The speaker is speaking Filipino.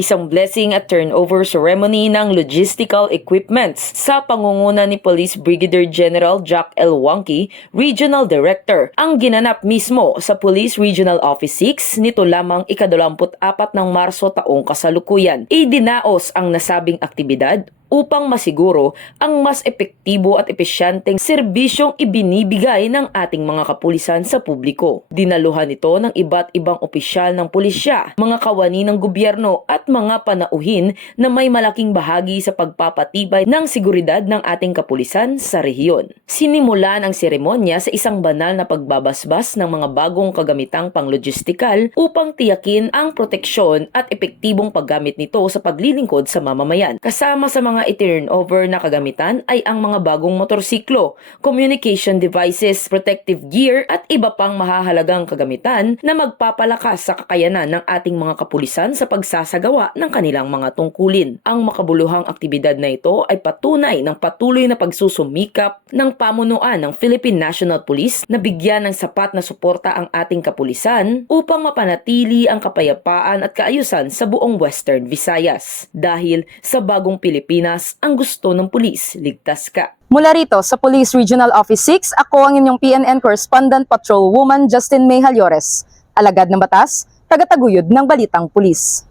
Isang blessing at turnover ceremony ng logistical equipments sa pangunguna ni Police Brigadier General Jack L. Wangki, Regional Director, ang ginanap mismo sa Police Regional Office 6 nito lamang ika-24 ng Marso taong kasalukuyan. Idinaos ang nasabing aktibidad upang masiguro ang mas epektibo at epesyenteng serbisyong ibinibigay ng ating mga kapulisan sa publiko. Dinaluhan ito ng iba't ibang opisyal ng pulisya, mga kawani ng gobyerno at mga panauhin na may malaking bahagi sa pagpapatibay ng seguridad ng ating kapulisan sa rehiyon. Sinimulan ang seremonya sa isang banal na pagbabasbas ng mga bagong kagamitang panglogistikal upang tiyakin ang proteksyon at epektibong paggamit nito sa paglilingkod sa mamamayan. Kasama sa mga i-turnover na kagamitan ay ang mga bagong motorsiklo, communication devices, protective gear at iba pang mahahalagang kagamitan na magpapalakas sa kakayanan ng ating mga kapulisan sa pagsasagawa ng kanilang mga tungkulin. Ang makabuluhang aktibidad na ito ay patunay ng patuloy na pagsusumikap ng pamunuan ng Philippine National Police na bigyan ng sapat na suporta ang ating kapulisan upang mapanatili ang kapayapaan at kaayusan sa buong Western Visayas. Dahil sa bagong Pilipinas, ang gusto ng pulis, ligtas ka. Mula rito sa Police Regional Office 6, ako ang inyong PNN Correspondent Patrol Woman Justin May Halyores. Alagad ng batas, tagataguyod ng Balitang Pulis.